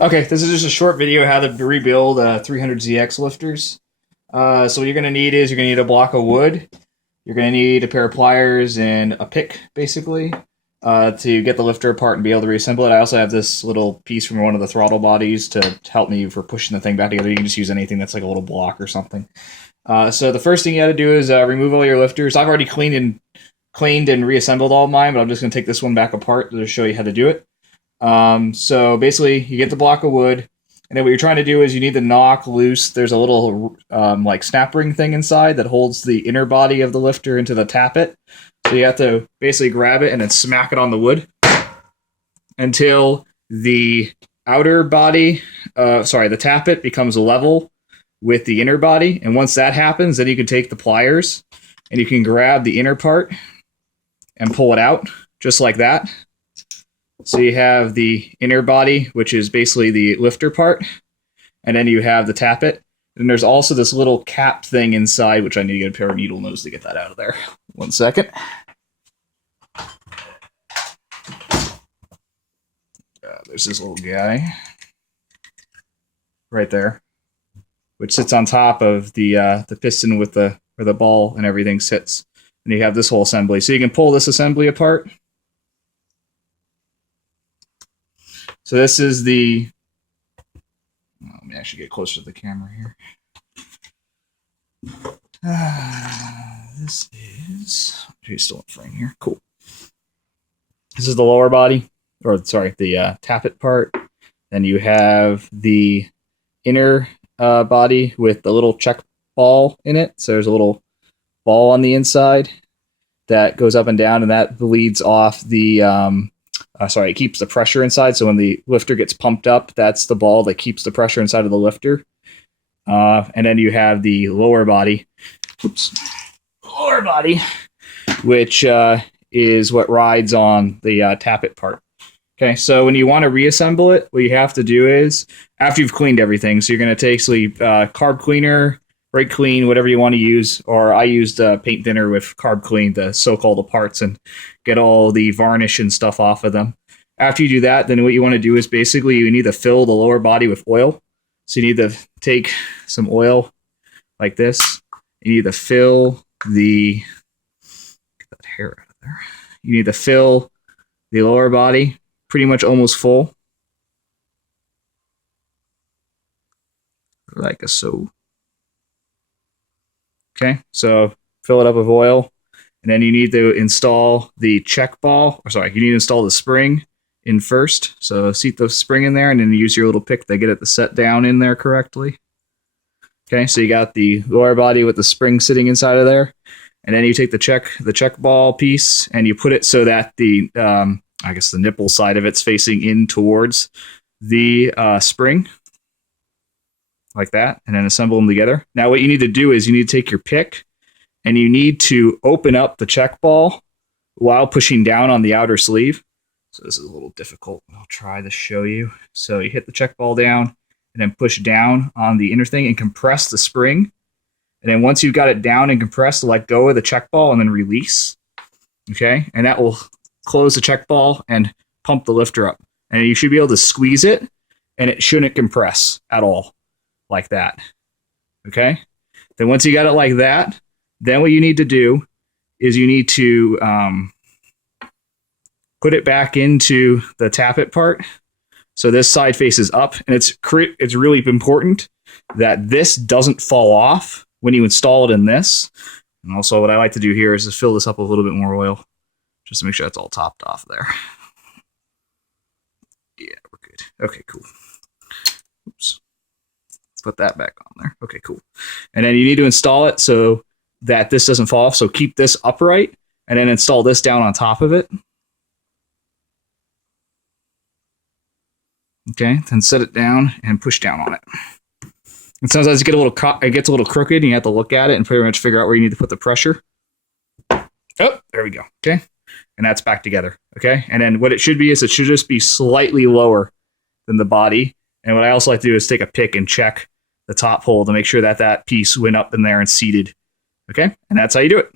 Okay, this is just a short video how to rebuild 300ZX lifters. So what you're going to need is you're going to need a block of wood. You're going to need a pair of pliers and a pick, basically, to get the lifter apart and be able to reassemble it. I also have this little piece from one of the throttle bodies to help me for pushing the thing back together. You can just use anything that's like a little block or something. So the first thing you got to do is remove all your lifters. I've already cleaned and reassembled all of mine, but I'm just going to take this one back apart to show you how to do it. So basically, you get the block of wood, and then what you're trying to do is you need to knock loose. There's a little like snap ring thing inside that holds the inner body of the lifter into the tappet. So you have to basically grab it and then smack it on the wood until the outer body, the tappet becomes level with the inner body. And once that happens, then you can take the pliers and you can grab the inner part and pull it out just like that. So you have the inner body, which is basically the lifter part, and then you have the tappet. And there's also this little cap thing inside, which I need to get a pair of needle nose to get that out of there. 1 second. There's this little guy right there, which sits on top of the piston with where the ball and everything sits. And you have this whole assembly. So you can pull this assembly apart. So this is the, let me actually get closer to the camera here. This is, he's still in frame here, cool. This is the lower body, or sorry, the tappet part. Then you have the inner body with the little check ball in it. So there's a little ball on the inside that goes up and down, and that bleeds off the, it keeps the pressure inside. So when the lifter gets pumped up, that's the ball that keeps the pressure inside of the lifter. And then you have the lower body, which is what rides on the tappet part. Okay, so when you want to reassemble it, what you have to do is, after you've cleaned everything, so you're going to take carb cleaner, brake clean, whatever you want to use, or I used paint thinner with carb clean to soak all the parts and get all the varnish and stuff off of them. After you do that, then what you want to do is basically you need to fill the lower body with oil. So you need to take some oil like this. You need to fill get that hair out of there. You need to fill the lower body pretty much almost full, like so. Okay, so fill it up with oil, and then you need to install the check ball, you need to install the spring in first. So seat the spring in there, and then you use your little pick to get it to set down in there correctly. Okay, so you got the lower body with the spring sitting inside of there, and then you take the check ball piece, and you put it so that the the nipple side of it's facing in towards the spring, like that, and then assemble them together. Now what you need to do is you need to take your pick and you need to open up the check ball while pushing down on the outer sleeve. So this is a little difficult. I'll try to show you. So you hit the check ball down and then push down on the inner thing and compress the spring. And then once you've got it down and compressed, let go of the check ball and then release. Okay, and that will close the check ball and pump the lifter up. And you should be able to squeeze it, and it shouldn't compress at all. Like that. Okay? Then once you got it like that, then what you need to do is you need to put it back into the tappet part. So this side faces up, and it's really important that this doesn't fall off when you install it in this. And also what I like to do here is to fill this up with a little bit more oil just to make sure it's all topped off there. Yeah, we're good. Okay, cool. Oops. Put that back on there. Okay, cool. And then you need to install it so that this doesn't fall off. So keep this upright and then install this down on top of it. Okay, then set it down and push down on it. And sometimes it gets a little crooked and you have to look at it and pretty much figure out where you need to put the pressure. Oh, there we go. Okay, and that's back together. Okay, and then what it should be is it should just be slightly lower than the body. And what I also like to do is take a pick and check the top hole to make sure that that piece went up in there and seated. Okay, and that's how you do it.